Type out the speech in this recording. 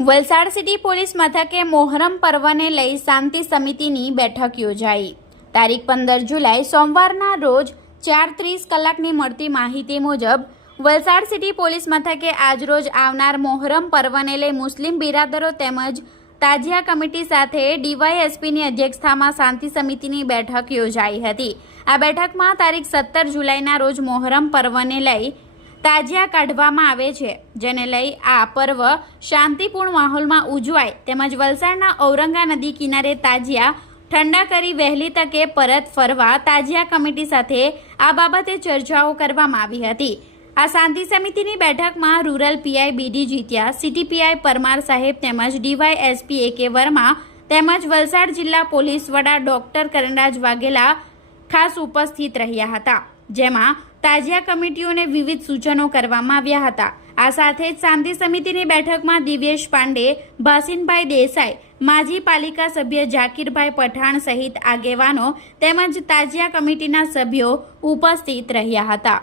Valsad city police મથકે મોહરમ પર્વને લઈ શાંતિ સમિતિની બેઠક યોજાઈ। તારીખ 15 જુલાઈ સોમવારના રોજ 4:30 કલાકની મળતી માહિતી મુજબ વલસાડ સિટી પોલીસ મથકે આજરોજ આવનાર મોહરમ પર્વને લઈ મુસ્લિમ બિરાદરો તેમજ તાજિયા કમિટી સાથે ડીવાયએસપીની અધ્યક્ષતામાં શાંતિ સમિતિની બેઠક યોજાઈ હતી। આ બેઠકમાં તારીખ 17 જુલાઈના રોજ મોહરમ પર્વને લઈ તાજિયા કાઢવામાં આવે છે, જેને લઈ આ પર્વ શાંતિપૂર્ણ માહોલમાં ઉજવાય તેમજ વલસાડના ઔરંગા નદી કિનારે તાજિયા ઠંડા કરી વહેલી તકે પરત ફરવા તાજિયા કમિટી સાથે આ બાબતે ચર્ચાઓ કરવામાં આવી હતી। આ શાંતિ સમિતિની બેઠકમાં રૂરલ પીઆઈ બીડી જીત્યા, સિટી પીઆઈ પરમાર સાહેબ તેમજ ડીવાયએસપી AK વર્મા તેમજ વલસાડ જિલ્લા પોલીસ વડા ડોક્ટર કરણરાજ વાઘેલા ખાસ ઉપસ્થિત રહ્યા હતા, જેમાં તાજિયા કમિટીઓને વિવિધ સૂચનો કરવામાં આવ્યા હતા। આ સાથે જ શાંતિ સમિતિની બેઠકમાં દિવ્યેશ પાંડે, ભાસીનભાઈ દેસાઈ, માજી પાલિકા સભ્ય જાકીરભાઈ પઠાણ સહિત આગેવાનો તેમજ તાજિયા કમિટીના સભ્યો ઉપસ્થિત રહ્યા હતા।